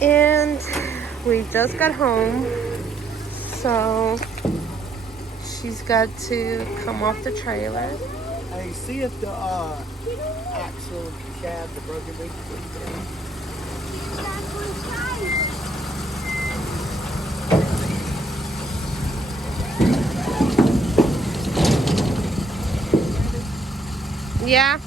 And we just got home, so she's got to come off the trailer. Hey, see if the axle shaft, the broken beam. Yeah.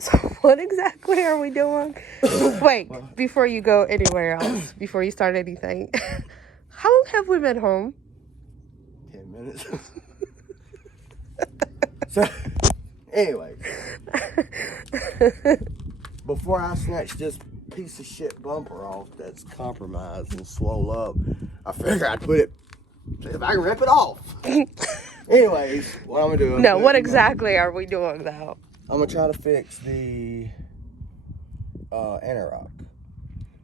So what exactly are we doing? Wait, before you go anywhere else, before you start anything, how long have we been home? 10 minutes. So, anyway, before I snatch this piece of shit bumper off that's compromised and swole up, I figured I'd put it, see if I can rip it off. Anyways, what I'm gonna do? No, what exactly are we doing though? I'm gonna try to fix the Anorak,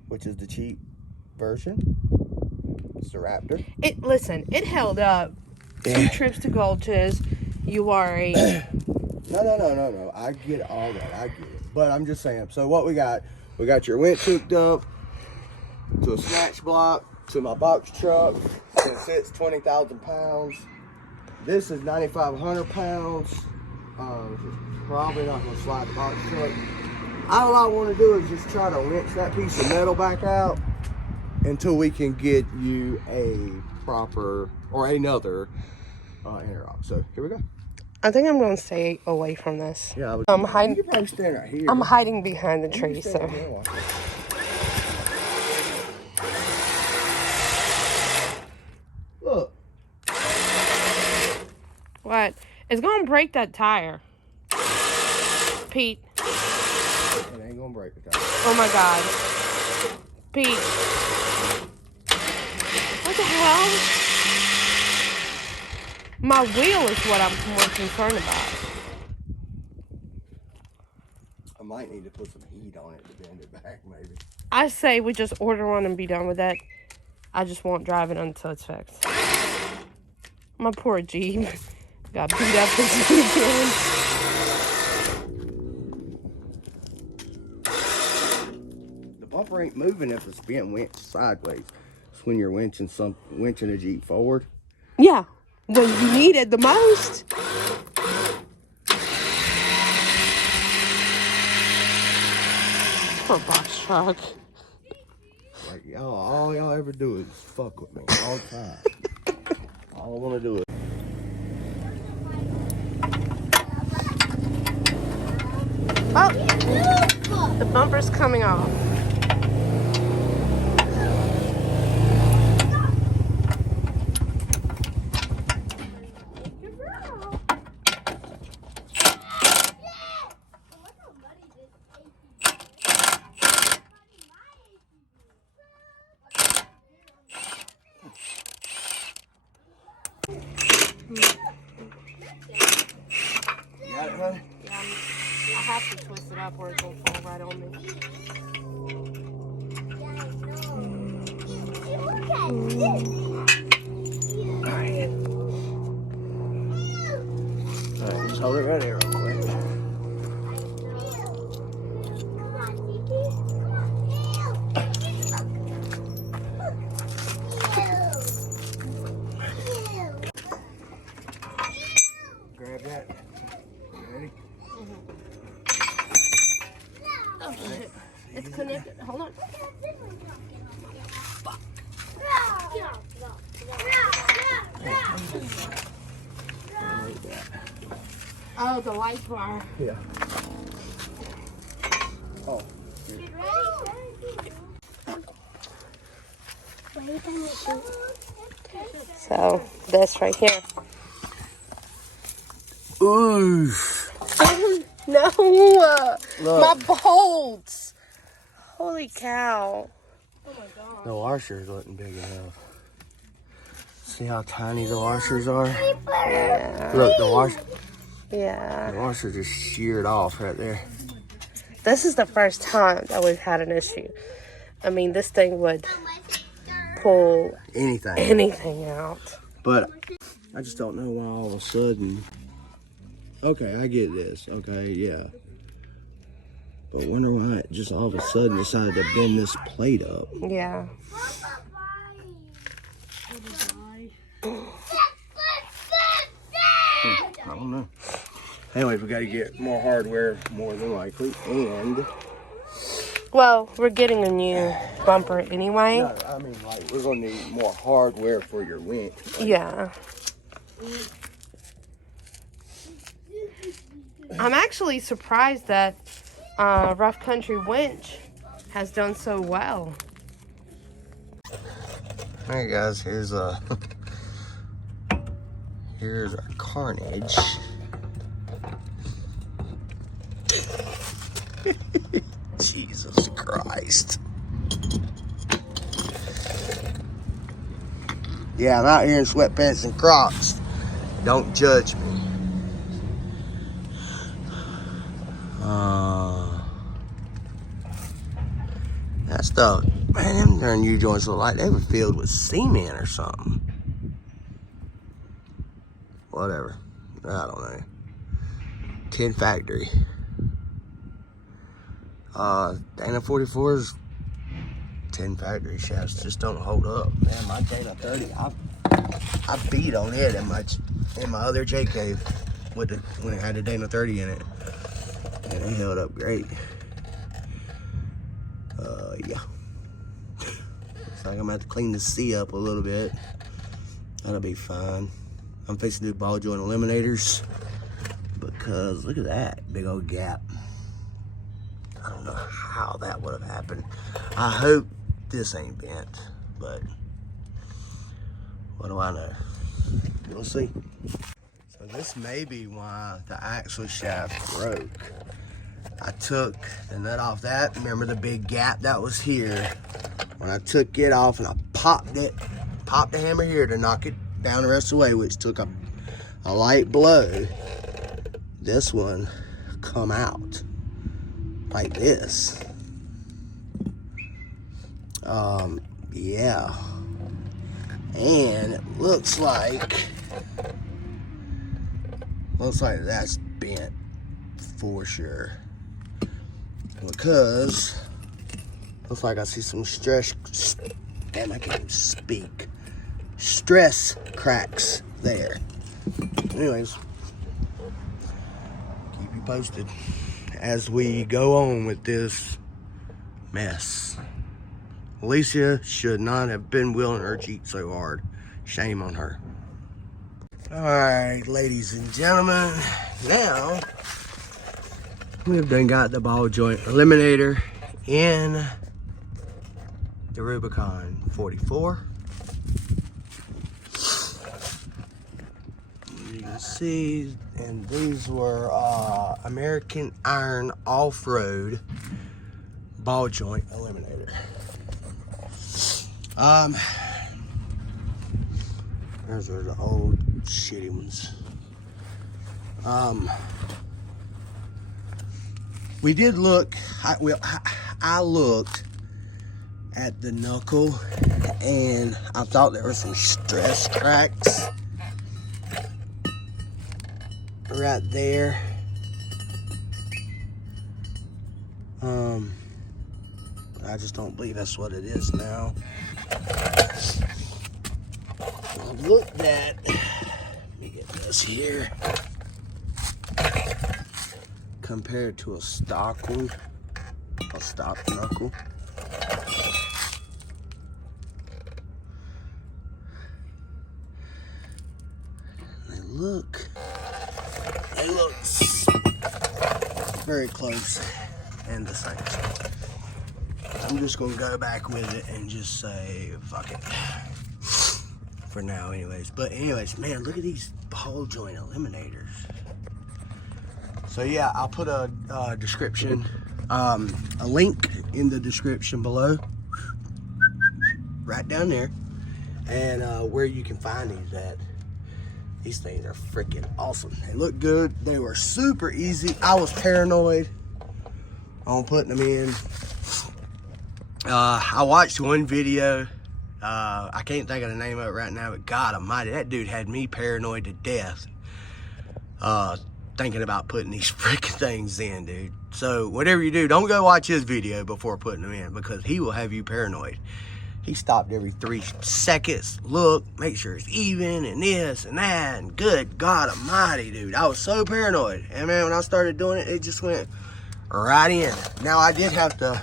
which is the cheap version. It's the Raptor. Listen, it held up 2 trips to Gulch's. You are a... No. I get all that. I get it. But I'm just saying. So what we got your winch hooked up to a snatch block, to my box truck. Since it's 20,000 pounds. This is 9,500 pounds. Probably not going to slide the box truck. All I want to do is just try to wrench that piece of metal back out until we can get you a proper, or another Anorak. So here we go. I think I'm going to stay away from this. Yeah, I'm hiding. You can probably stand right here. I'm hiding behind the tree, so. Look. What? It's going to break that tire. Pete. It ain't gonna break the tire. Oh my God. Pete. What the hell? My wheel is what I'm more concerned about. I might need to put some heat on it to bend it back, maybe. I say we just order one and be done with that. I just won't drive it until it's fixed. My poor Jeep got beat up this weekend. The bumper ain't moving if it's being winched sideways. It's when you're winching a Jeep forward. Yeah, when you need it the most. Poor box truck. Like all y'all ever do is fuck with me all the time. All I want to do is. Oh, the bumper's coming off. You got it, honey? Yeah, I have to twist it up or it will fall right on me. Alright, just hold it right there real quick. Grab that. You ready? Oh, shit. It's connected. Hold on. Fuck. Oh, the light bar. Yeah. Oh. So, this right here. Ooh. No! Look. My bolts! Holy cow. Oh my God. The washer wasn't big enough. See how tiny the washers are? Yeah. Look, the washer just sheared off right there. This is the first time that we've had an issue. I mean, this thing would pull anything. anything out. But I just don't know why all of a sudden. Okay, I get this. Okay, yeah. But wonder why it just all of a sudden decided to bend this plate up. Yeah. I don't know. Anyways, we got to get more hardware, more than likely, and... Well, we're getting a new bumper anyway. No, I mean, like, we're going to need more hardware for your winch. Right? Yeah. I'm actually surprised that Rough Country Winch has done so well. Alright guys, here's our carnage. Jesus Christ. Yeah, I'm out here in sweatpants and Crocs. Don't judge me. That stuff, man, them darn U joints look like they were filled with cement or something. Whatever. I don't know. 10 factory. Dana 44's 10 factory shafts just don't hold up. Man, my Dana 30, I beat on it in my other J cave when it had a Dana 30 in it. And it held up great. Yeah. Looks like I'm gonna have to clean the C up a little bit. That'll be fine. I'm fixing to do ball joint eliminators because look at that big old gap. I don't know how that would have happened. I hope this ain't bent, but what do I know? We'll see. So this may be why the axle shaft broke. I took the nut off that. Remember the big gap that was here? When I took it off and I popped the hammer here to knock it down the rest of the way, which took a light blow. This one come out like this. Yeah. And it looks like that's bent for sure. Because looks like I see some stress, damn, I can't even speak. Stress cracks there. Anyways, keep you posted as we go on with this mess. Alicia should not have been wheeling her Jeep so hard. Shame on her. Alright, ladies and gentlemen, now we've done got the ball joint eliminator in the Rubicon 44. You can see, and these were American Iron Off-Road ball joint eliminator. Those are the old shitty ones. We did look, I looked at the knuckle and I thought there were some stress cracks right there. But I just don't believe that's what it is now. I've looked at, let me get this here, compared to a stock one, a stock knuckle. They look very close and the same. I'm just gonna go back with it and just say fuck it for now anyways. But anyways, man, look at these ball joint eliminators. So yeah, I'll put a description, a link in the description below, right down there, and where you can find these at. These things are freaking awesome. They look good. They were super easy. I was paranoid on putting them in. I watched one video I can't think of the name of it right now, but God almighty, that dude had me paranoid to death. Thinking about putting these freaking things in, dude. So whatever you do, don't go watch his video before putting them in, because he will have you paranoid. He stopped every 3 seconds, look, make sure it's even, and this and that, and good God almighty, dude. I was so paranoid. And man, when I started doing it, it just went right in. Now I did have to,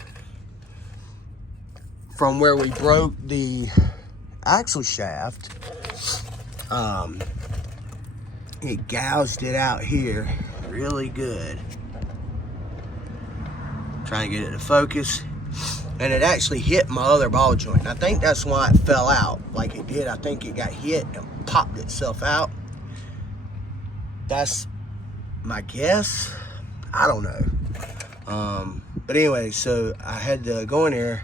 from where we broke the axle shaft, it gouged it out here really good. Trying to get it to focus. And it actually hit my other ball joint. I think that's why it fell out like it did. I think it got hit and popped itself out. That's my guess. I don't know. But anyway, so I had to go in there,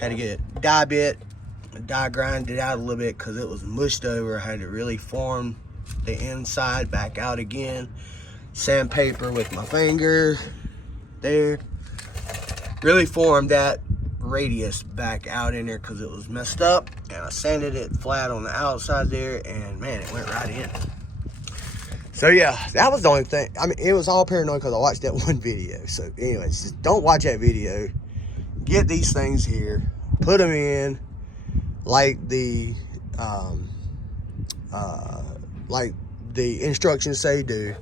had to get it die bit, die grinded out a little bit because it was mushed over. I had to really form the inside back out again. Sandpaper with my finger there. Really formed that radius back out in there because it was messed up. And I sanded it flat on the outside there, and man, it went right in. So yeah, that was the only thing. I mean, it was all paranoid because I watched that one video. So anyways, just don't watch that video. Get these things here, put them in like the instructions say do.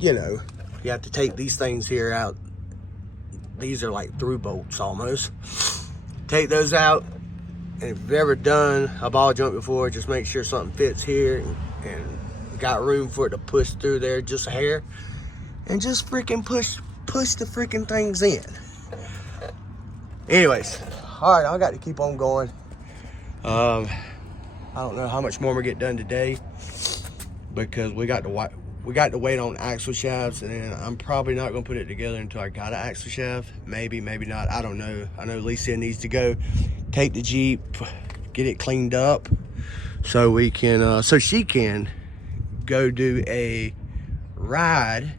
You know, you have to take these things here out. These are like through bolts almost. Take those out, and if you've ever done a ball joint before, just make sure something fits here and got room for it to push through there just a hair, and just freaking push the freaking things in. Anyways, all right, I got to keep on going. I don't know how much more we get done today because we got to wait on axle shafts, and then I'm probably not gonna put it together until I got an axle shaft. Maybe not. I don't know. I know Lisa needs to go take the Jeep, get it cleaned up, so we can, so she can go do a ride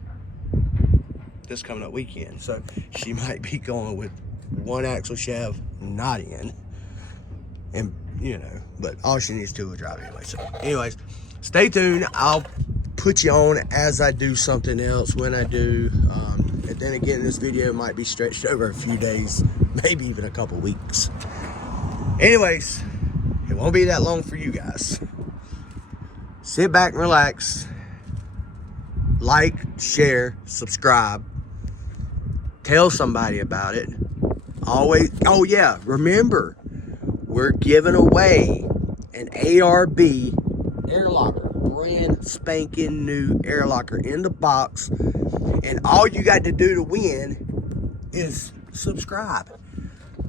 this coming up weekend. So she might be going with one axle shaft not in, and you know, but all she needs to do is drive anyway. So anyways, stay tuned. I'll put you on as I do something else when I do. And then again, this video might be stretched over a few days, maybe even a couple weeks. Anyways, it won't be that long for you guys. Sit back and relax. Like, share, subscribe. Tell somebody about it. Always, oh yeah, remember, we're giving away an ARB air locker. Brand spanking new air locker in the box, and all you got to do to win is subscribe.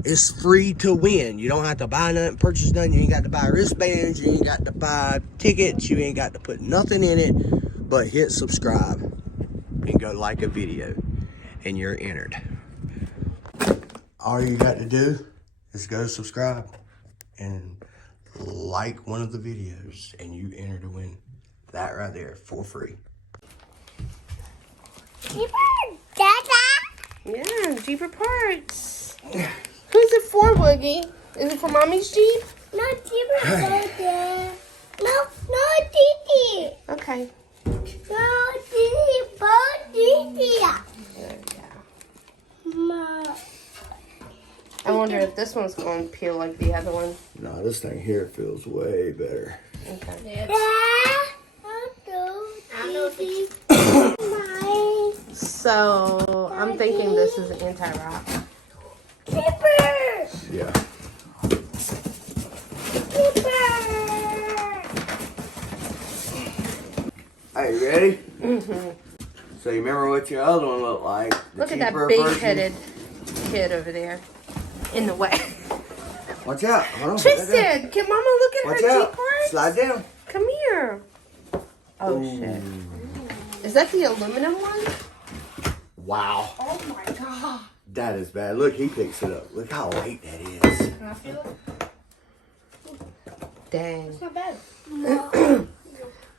It's free to win. You don't have to buy nothing, purchase nothing. You ain't got to buy wristbands, you ain't got to buy tickets, you ain't got to put nothing in it but hit subscribe and go like a video, and you're entered. All you got to do is go subscribe and like one of the videos, and you enter to win that right there for free. Jeeper, Dada. Yeah, Jeeper parts. Who's it for, Woogie? Is it for Mommy's Jeep? No, Jeeper, Dada. No, Didi. Okay. No, Didi, Didi. There we go. Ma. I wonder if this one's going to peel like the other one. No, this thing here feels way better. Okay. So, I'm thinking this is an anti-rock. Jeeper. Yeah. Hey, you ready? Mm-hmm. So you remember what your other one looked like? Look at that big-headed kid over there in the way. Watch out. Hold on. Tristan, can Mama look at Watch her out. Jeep parts? Slide down. Come here. Oh, shit. Is that the aluminum one? Wow. Oh my God. That is bad. Look, he picks it up. Look how light that is. Can I feel it? Dang. It's not bad.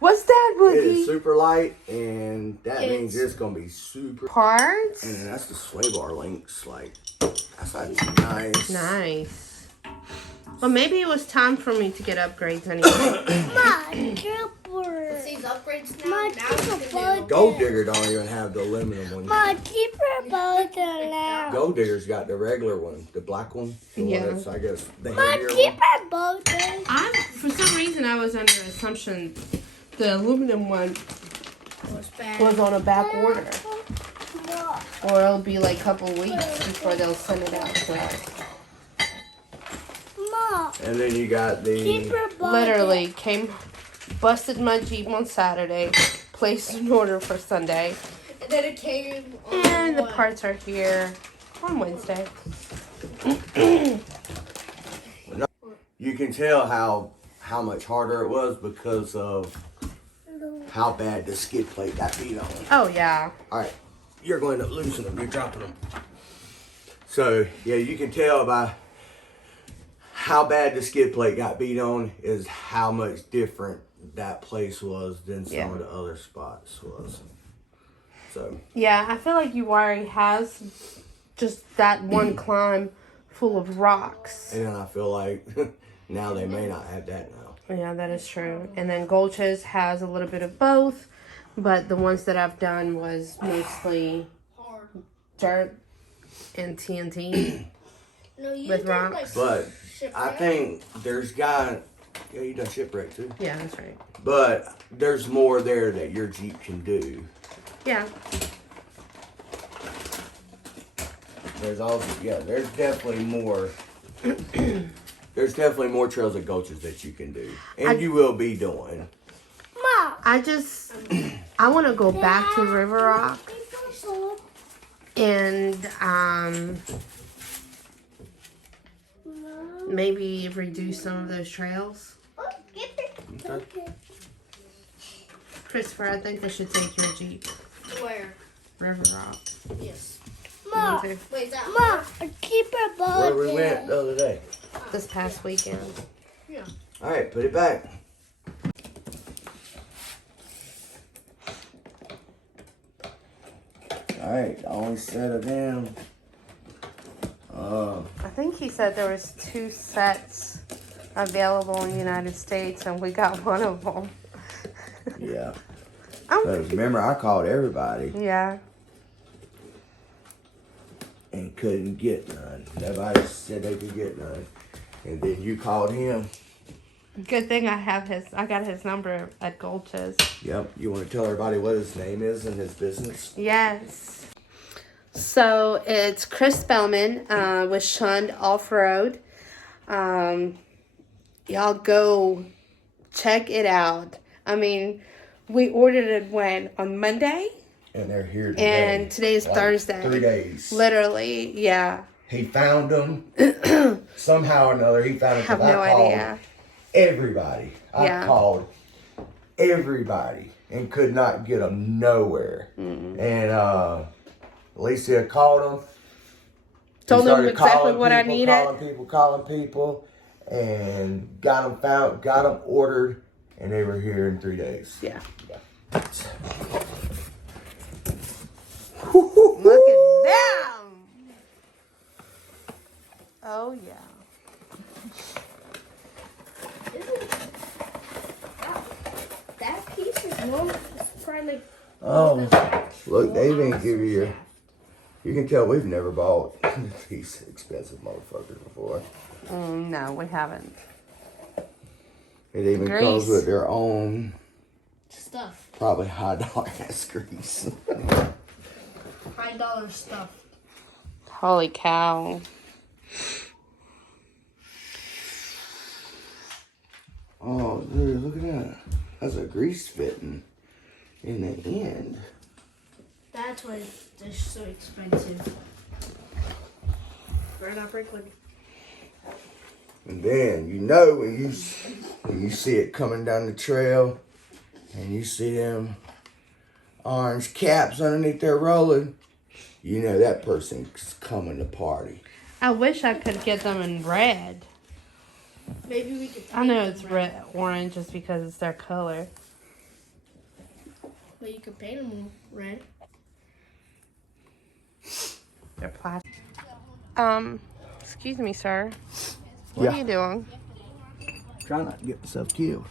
What's that, It is Woogie? super light, and that means it's going to be super. Parts? And then that's the sway bar links. Like, that's how it's nice. Nice. Well, maybe it was time for me to get upgrades anyway. My keeper. These upgrades My now you keeper can do. boat. Gold Digger don't even have the aluminum one. My keeper boat now. Gold Digger's got the regular one, the black one. The Yeah. one that's, I guess, the My heavier one. keeper boat. For some reason, I was under assumption the aluminum one Was bad. was on a back order. No. Or it'll be like a couple weeks before they'll send it out to us. Mom. And then you got the... Keeper boat. Literally busted my Jeep on Saturday, placed an order for Sunday, And then it came on and the what? parts are here on Wednesday. You can tell how much harder it was because of how bad the skid plate got beat on. Oh, yeah. Alright, you're going to loosen them, you're dropping them. So, yeah, you can tell by how bad the skid plate got beat on is how much different that place was than some of the other spots was. So, Yeah, I feel like Uwari has just that one climb full of rocks. and I feel like now they may not have that now. Yeah, that is true. And then Gulches has a little bit of both, but the ones that I've done was mostly Hard. dirt and TNT No, you with did, rocks. like, But shipwreck. I think there's yeah, you done shipwreck too. Yeah, that's right. But there's more there that your Jeep can do. Yeah. There's also, there's definitely more. There's definitely more trails at Gulches that you can do, and you will be doing. Mom. I want to go back to River Rock and maybe reduce some of those trails. Okay. Christopher, I think they should take your Jeep. Where? River Rock. Yes. Mom. Okay. Wait, that Mom. A keeper boat. Where we went the other day. This past weekend. All right, put it back. All right, only set of them. I think he said there was 2 sets available in the United States, and we got one of them. Yeah. I'm, Remember, I called everybody yeah. and couldn't get none. Nobody said they could get none. And then you called him. Good thing I got his number at Gulches. Yep. You want to tell everybody what his name is and his business? Yes. So it's Chris Spellman with Shunned Off-Road. Y'all go check it out. I mean, we ordered it when? On Monday? And they're here today. And today's Like Thursday. 3 days. Literally, yeah. He found them. Somehow or another, he found them. Have 'cause I no called idea. Everybody. Yeah. I called everybody and could not get them nowhere. And Alicia called them. Told them exactly what I needed. Calling people, and got them found, got them ordered, and they were here in 3 days. Yeah. Yeah. Look at them. Oh, yeah. That piece is normal. It's probably like Oh, look, they didn't give you your. You can tell we've never bought these expensive motherfuckers before. No, we haven't. It even Grease. comes with their own, stuff. probably $100 ass grease. $5 stuff. Holy cow. Oh, dude, look at that. That's a grease fitting in the end. That's why they're so expensive. They're not Brickwood. And then you know when you see it coming down the trail, and you see them orange caps underneath their rolling, you know that person's coming to party. I wish I could get them in red. Maybe we could. I know it's red, orange just because it's their color. But you could paint them red. They're plastic. Excuse me, sir. What are you doing? Try not to get myself killed.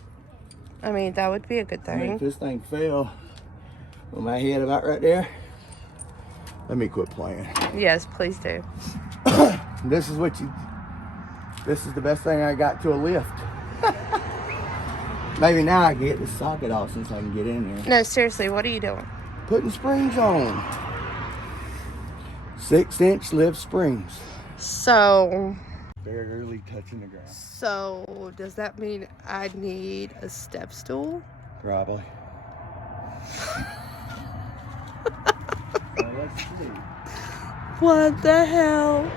I mean, that would be a good I mean, thing. if this thing fell on my head about right there, let me quit playing. Yes, please do. This is the best thing I got to a lift. Maybe now I can get the socket off since I can get in there. No, seriously, what are you doing? Putting springs on. 6-inch lift springs. So, Barely touching the ground. so does that mean I need a step stool? Probably. Well, let's see. What the hell?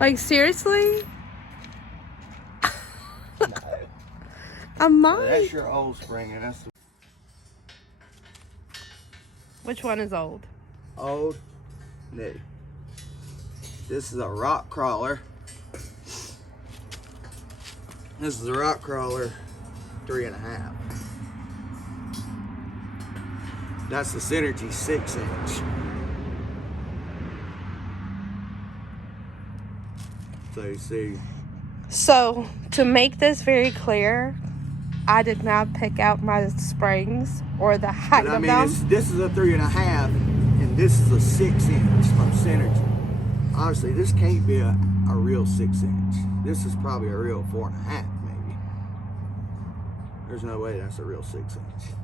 Like, seriously? I might. That's your old spring, and that's the Which one is old? old new. This is a rock crawler. This is a rock crawler 3.5. That's the Synergy 6-inch. So you see, So, to make this very clear, I did not pick out my springs or the height but I of mean, them. this is a 3.5, and this is a 6-inch from Synergy. Honestly, this can't be a real 6-inch. This is probably a real 4.5, maybe. There's no way that's a real 6-inch.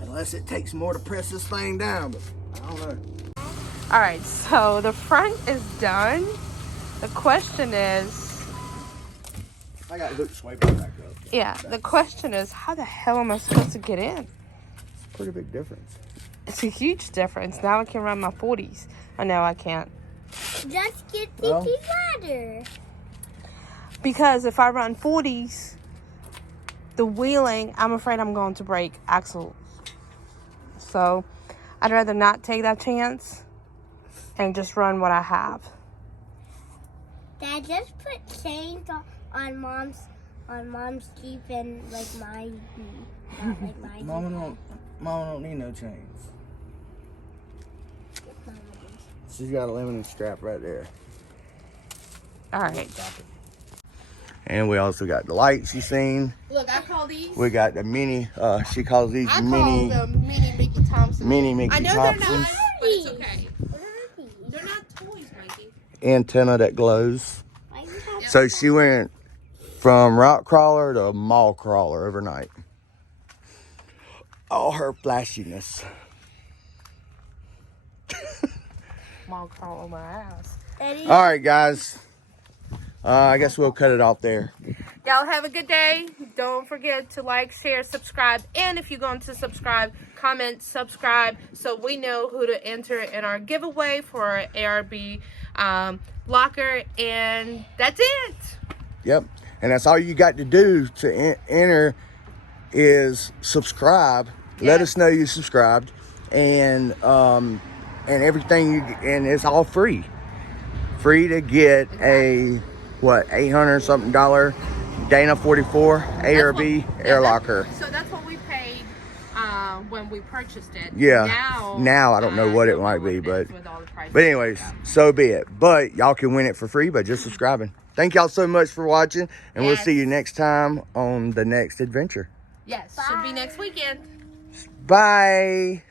Unless it takes more to press this thing down, but I don't know. All right, so the front is done. The question is, I got Luke swiping back up. yeah, the question is, how the hell am I supposed to get in? It's a pretty big difference. It's a huge difference. Now I can run my 40s. Oh, no, I can't. Just get Well- the ladder. Because if I run 40s, the wheeling, I'm afraid I'm going to break axles. So I'd rather not take that chance and just run what I have. Dad, just put chains on mom's Jeep and like my not like my Jeep. Mama don't need no chains. She's got a limited strap right there. All right. And we also got the lights you seen. Look, I call these. We got the mini, she calls these I mini, call them mini Mickey Thompson. mini Mickey I know Thompsons. they're not, but it's okay. They're not toys, Mikey. Antenna that glows. Why you have So she went from rock crawler to mall crawler overnight. All her flashiness. Mom crawl on my ass. Eddie? All right, guys. I guess we'll cut it off there. Y'all have a good day. Don't forget to like, share, subscribe. And if you're going to subscribe, comment, subscribe so we know who to enter in our giveaway for our ARB locker. And that's it. Yep. And that's all you got to do to enter is subscribe. Let us know you subscribed. And everything, and it's all free. Free to get a, what, $800 something Dana 44 ARB air locker. So that's what we paid when we purchased it. Yeah. Now I don't know what it don't know might what be, it but is with all the prices. But anyways, so be it. But y'all can win it for free by just subscribing. Thank y'all so much for watching, and we'll Yes. see you next time on the next adventure. Yes, should be next weekend. Bye.